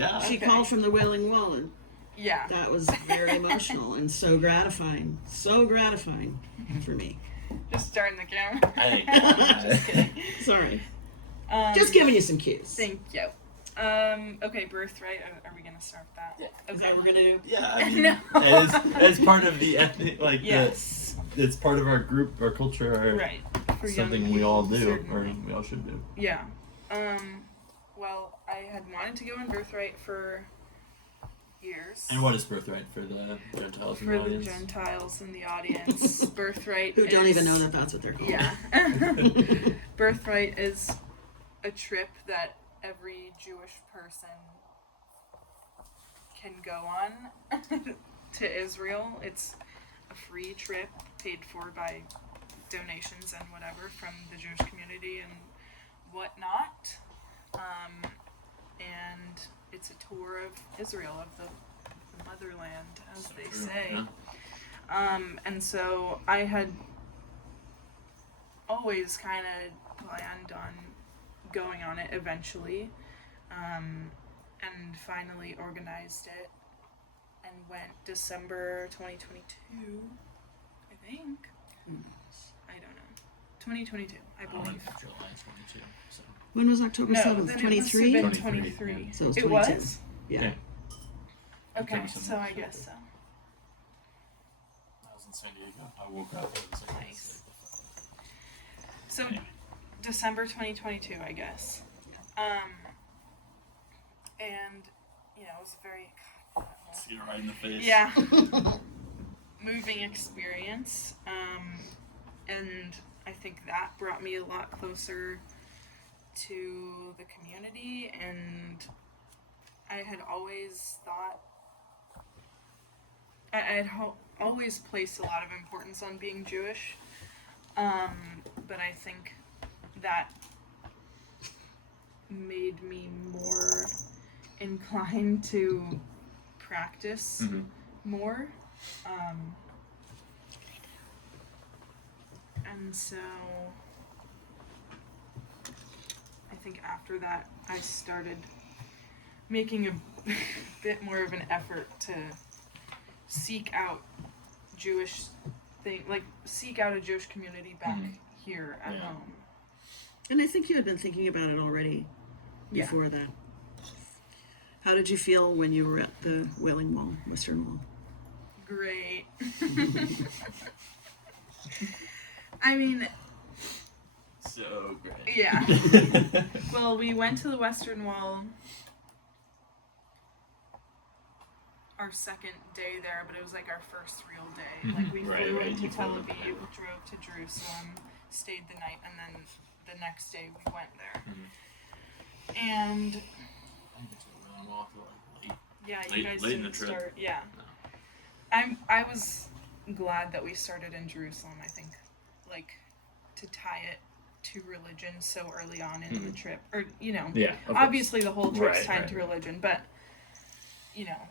Yeah. She called from the Wailing Wall, and Yeah. that was very emotional and so gratifying. So gratifying for me. Just starting the camera. Hey. Just kidding. Sorry. Just giving you some cues. Thank you. Okay, birthright. Are we gonna start with that? Yeah. Is that what we're gonna do? Yeah, I mean, No. as part of the ethnic, like, Yes. it's part of our group, our culture, our, Right. For young something we all people, do, certainly. or we all should do. Yeah. Well, I had wanted to go in birthright for years. And what is birthright for the Gentiles in For the the audience? Gentiles in the audience, birthright Who don't is- even know that that's what they're called. Yeah. Birthright is a trip that every Jewish person can go on to Israel. It's a free trip paid for by donations and whatever from the Jewish community and whatnot. And it's a tour of Israel, of the motherland, as they say. Yeah. And so I had always kind of planned on going on it eventually, and finally organized it and went December 2022, I think. I don't know. 2022, I I went believe. July 22. So. When was October No, 7th? then it must have 23? been 23, 23. So it was It 22. was? Yeah. Yeah. Okay, October so 7th. I guess so. I was in San Diego. I woke up. It was like, Nice. So, Yeah. December 2022, I guess. And, you know, it was a very See it right in the face. yeah, moving experience. And I think that brought me a lot closer to the community, and I had always thought I had always placed a lot of importance on being Jewish, but I think that made me more inclined to practice Mm-hmm. more. And so I think after that I started making a bit more of an effort to seek out Jewish seek out a Jewish community back here at Yeah. home. And I think you had been thinking about it already Yeah. before that. How did you feel when you were at the Wailing Wall, Western Wall? Great. I mean, So great. yeah. Well, we went to the Western Wall our second day there, but it was like our first real day. Like we Right, flew right, into you Tel flew, Aviv, drove to Jerusalem, stayed the night, and then the next day we went there. And I think it's a really walk, like, yeah, Late- you guys late in the didn't trip. start. Yeah, No. I was glad that we started in Jerusalem. I think, like, to tie it to religion so early on in the trip, or you know, Yeah. of course. obviously the whole trip's Right, tied right, to right. religion, but you know,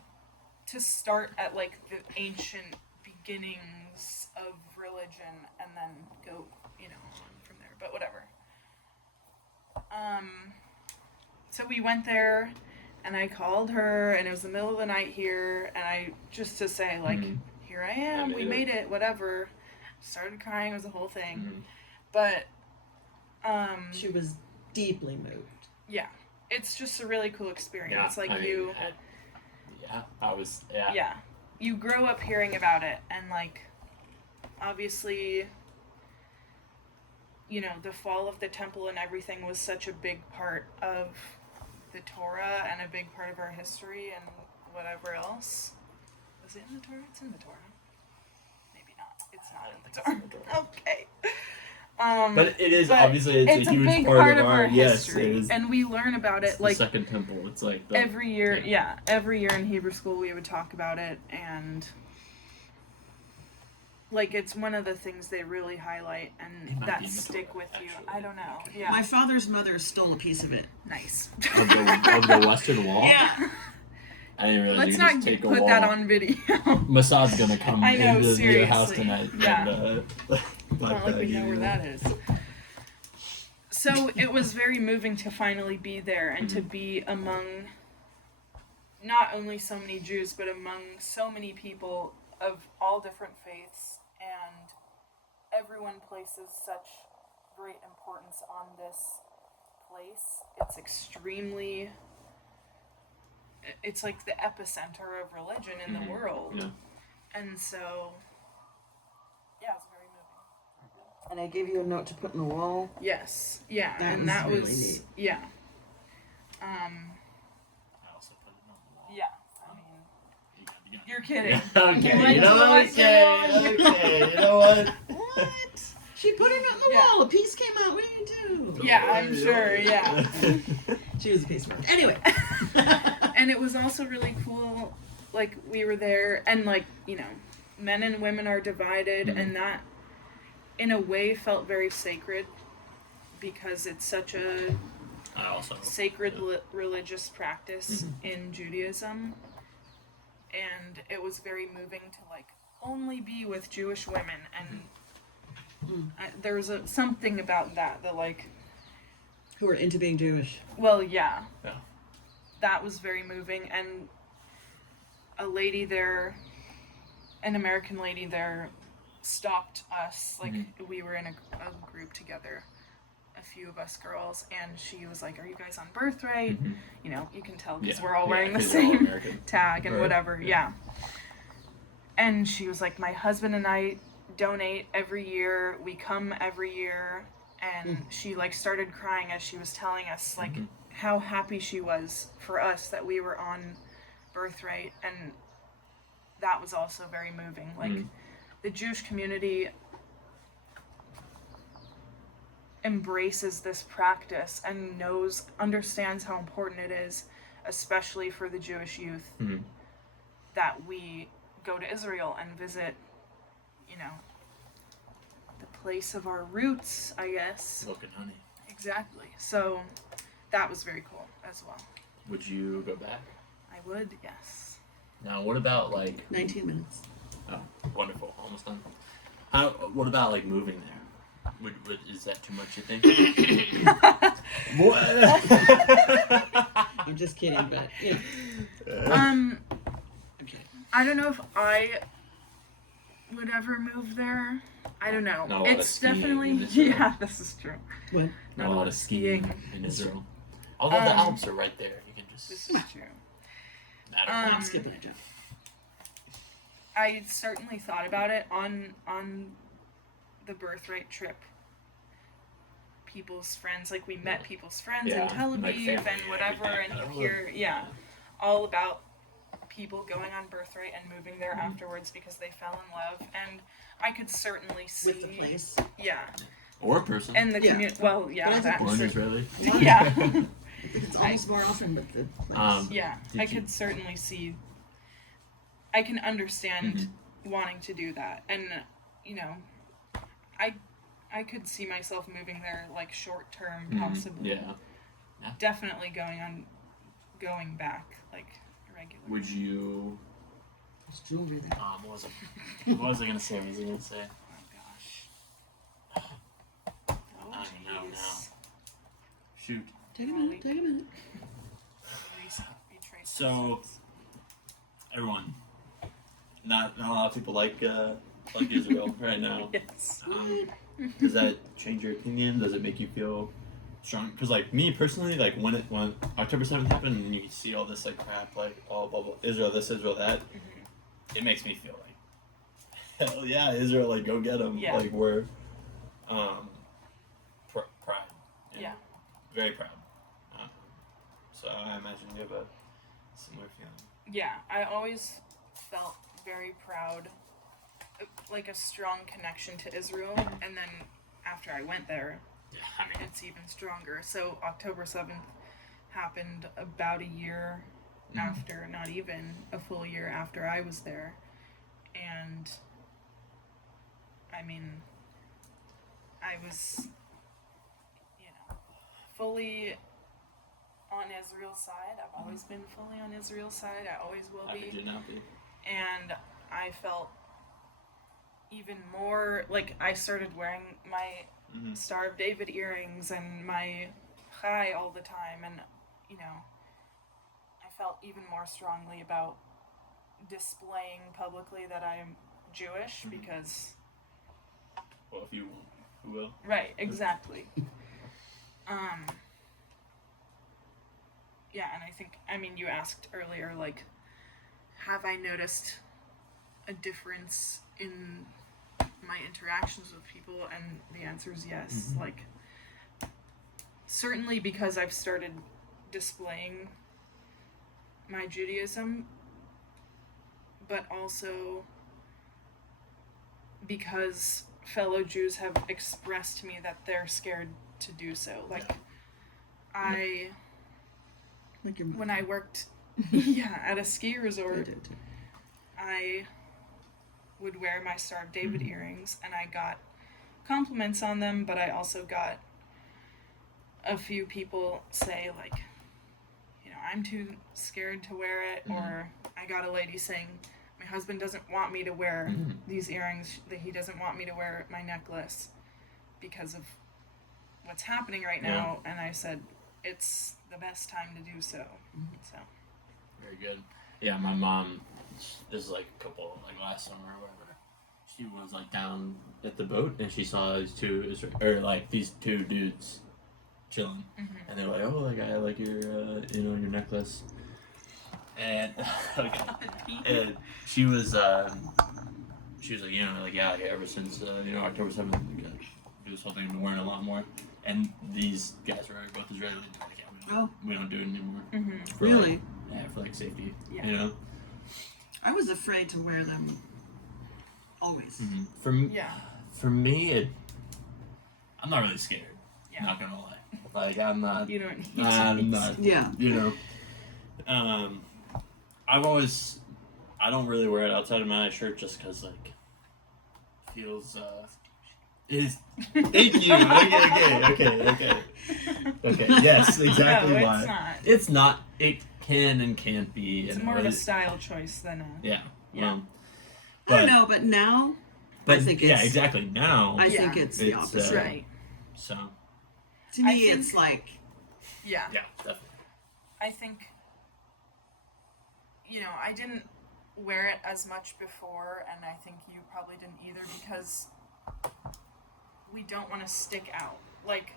to start at like the ancient beginnings of religion and then go, you know, on from there. But whatever. So we went there, and I called her, and it was the middle of the night here, and I just to say like, here I am, we made it, whatever. Started crying, it was a whole thing, but She was deeply moved. yeah, it's just a really cool experience. Yeah, Like I mean, you. I was. Yeah. Yeah. You grow up hearing about it, and like, obviously, you know, the fall of the temple and everything was such a big part of the Torah and a big part of our history and whatever else. Was it in the Torah? It's in the Torah. Maybe not. It's not in the Torah. Okay. But it is but obviously it's a huge big part of our yes, history, it is. and we learn about It's it the like second temple. It's like the, every year. Yeah, every year in Hebrew school we would talk about it, and like it's one of the things they really highlight It and might that be in the stick Torah, with you. actually. I don't know. Yeah, My father's mother stole a piece of it. nice. of the Western Wall. Yeah. I didn't realize Let's you could not just take a put wall. that on video. Massad's gonna come I know, into your house seriously. tonight. Yeah. And, Not like we know where that is. So it was very moving to finally be there and to be among not only so many Jews, but among so many people of all different faiths, and everyone places such great importance on this place. It's extremely, it's like the epicenter of religion in the world. Yeah. And so, yeah, it's very moving. And I gave you a note to put in the wall. Yes, yeah, That and was that really was, neat. yeah. I also put it on the wall. Yeah, I mean, You got you're kidding. Okay, you know to what? us alone. Okay, you know what? What? She put it on the Yeah. wall. A piece came out. What do you do? Yeah, I'm sure, yeah. She was a piece work. Anyway. And it was also really cool, like, we were there, and, like, you know, men and women are divided, and that, in a way, felt very sacred, because it's such a I also. sacred religious practice in Judaism, and it was very moving to, like, only be with Jewish women, and there was something about that, like, Who are into being Jewish. well, yeah. Yeah. That was very moving, and a lady there, an American lady there, stopped us. Like, we were in a group together, a few of us girls, and she was like, "Are you guys on Birthright?" You know, you can tell because we're all wearing the 'cause we're all same American. tag and Right. whatever. Yeah. And she was like, "My husband and I donate every year. We come every year." And she, like, started crying as she was telling us, like, how happy she was for us that we were on Birthright, and that was also very moving. Like, the Jewish community embraces this practice and understands how important it is, especially for the Jewish youth, that we go to Israel and visit, you know, the place of our roots, I guess. Milk and honey. Exactly. So that was very cool as well. Would you go back? I would, yes. Now, what about like? 19 minutes. Oh, wonderful, almost done. What about like moving there? Is that too much? You think? What? I'm just kidding, but yeah. Okay. I don't know if I would ever move there. I don't know. Not a lot of It's skiing definitely in Israel. yeah, this is true. What? Not a lot of skiing in Israel. Although the Alps are right there, you can just. This is true. Matter I'm skipping it, Jeff. I certainly thought about it on the Birthright trip. People's friends, like, we met people's friends in Tel like Aviv family and whatever, everything. and you hear, all about people going on Birthright and moving there afterwards because they fell in love, and I could certainly see With the place. yeah, Or a person. and the Yeah. community. Well, But I yeah, think that or an cer- Israeli. yeah, I think it's almost more often, but the place. yeah. Did I you- could certainly see. I can understand wanting to do that, and you know, I could see myself moving there, like, short term, possibly. Yeah. Definitely going back, like, regularly. Would you? There's jewelry there. What was I gonna say? What was I gonna say? Oh gosh. Oh I don't know now. jeez. Shoot. Take a minute. Take a minute. Retrace So, everyone, not a lot of people like Israel right now. Yes. Does that change your opinion? Does it make you feel strong? Because, like, me personally, like, when October 7th happened and you see all this, like, crap, like, blah blah blah, Israel this, Israel that, it makes me feel like, hell yeah, Israel, like, go get them. Yeah. Like, we're proud. Yeah. Very proud. So I imagine you have a similar feeling. Yeah, I always felt very proud, like a strong connection to Israel, and then after I went there, Yeah, I mean, it's even stronger. So October 7th happened about a year after, not even a full year after I was there, and I mean, I was, fully on Israel's side. I've always been fully on Israel's side. I always will how could be. you not be? And I felt even more, like, I started wearing my Star of David earrings and my chai all the time, and I felt even more strongly about displaying publicly that I'm Jewish because. Well, if you won't, who will? Right, exactly. Yeah, and I think, I mean, you asked earlier, like, have I noticed a difference in my interactions with people? And the answer is yes. Like, certainly because I've started displaying my Judaism, but also because fellow Jews have expressed to me that they're scared to do so. Like, when I worked at a ski resort, I would wear my Star of David earrings, and I got compliments on them, but I also got a few people say, like, you know, I'm too scared to wear it, or I got a lady saying, my husband doesn't want me to wear these earrings, that he doesn't want me to wear my necklace because of what's happening right now, and I said, it's the best time to do so. So very good. Yeah, my mom, this is like a couple, like last summer or whatever, she was like down at the boat and she saw these two dudes chilling, and they were like, oh, like I like your your necklace, and and she was like, you know, like, yeah, like, ever since October 7th, do this whole thing, I've been wearing it a lot more. And these guys were both Israeli. They're like, yeah, we don't do it anymore. For Really? For like safety. Yeah. You know. I was afraid to wear them. Always. For me, I'm not really scared. Yeah. Not gonna lie. Like, I'm not. You don't need I'm not. Yeah. You know. I don't really wear it outside of my shirt just because, like, feels is. Thank you. Okay. Yes, exactly No, why. it's not. It's not. It can and can't be. It's more of a style choice than a. Yeah. Yeah. I don't know, but now. But I think yeah, exactly. Now. I think it's the opposite. Right. So. To me, it's like. Yeah. Yeah, definitely. I think. You know, I didn't wear it as much before, and I think you probably didn't either, because we don't want to stick out. Like,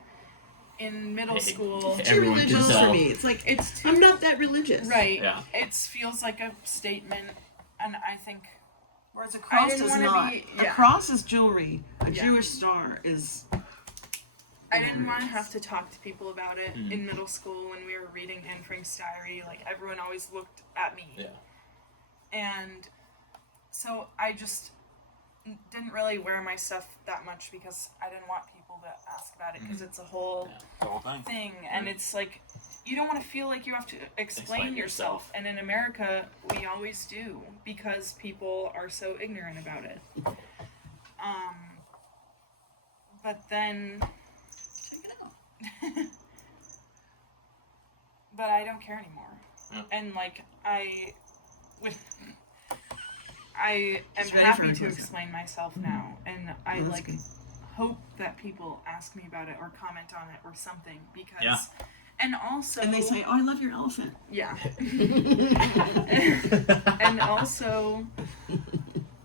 in middle school, Too religious for me. It's like, I'm not that religious. Right. Yeah. It feels like a statement, and I think. Whereas a cross didn't is wanna not. be- A yeah. cross is jewelry. A Yeah. Jewish star is. I didn't want to have to talk to people about it in middle school when we were reading Anne Frank's diary. Like, everyone always looked at me. Yeah. And so I just didn't really wear my stuff that much because I didn't want people to ask about it, because it's a whole thing. And it's like, you don't want to feel like you have to explain yourself. And in America, we always do, because people are so ignorant about it. But then... but I don't care anymore. Yeah. And, like, I am Just ready happy for to it. explain myself now, and I Well, that's good. hope that people ask me about it or comment on it or something, because Yeah. and also And they say, "Oh, I love your elephant." yeah. And also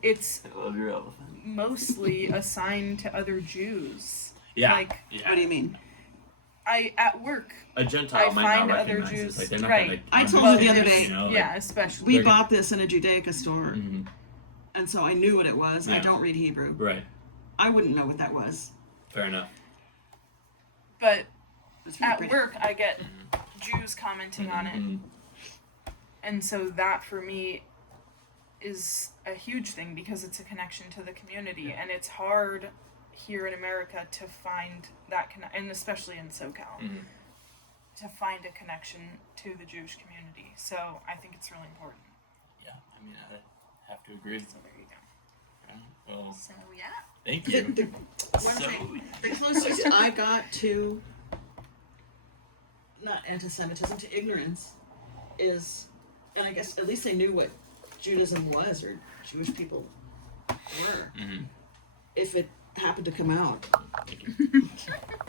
it's I love your elephant. mostly assigned to other Jews. Yeah. Like, What do you mean? at work, A Gentile I might find not other recognize Jews- this. Like, they're not right. gonna, like, I told you the other understand day- this, you know? Like, yeah, especially We They're bought this in a Judaica store, and so I knew what it was. I Yeah. don't read Hebrew. Right. I wouldn't know what that was. Fair enough. but It's really at pretty. work I get Jews commenting on it. And so that for me is a huge thing, because it's a connection to the community, and it's hard here in America to find that and especially in SoCal, to find a connection to the Jewish community. So I think it's really important. Yeah, I mean, I have to agree. So there you go. Yeah, well, So yeah. thank The, you. the, one thing, the closest I got to not anti-Semitism, to ignorance, is, and I guess at least they knew what Judaism was, or Jewish people were, if it happened to come out.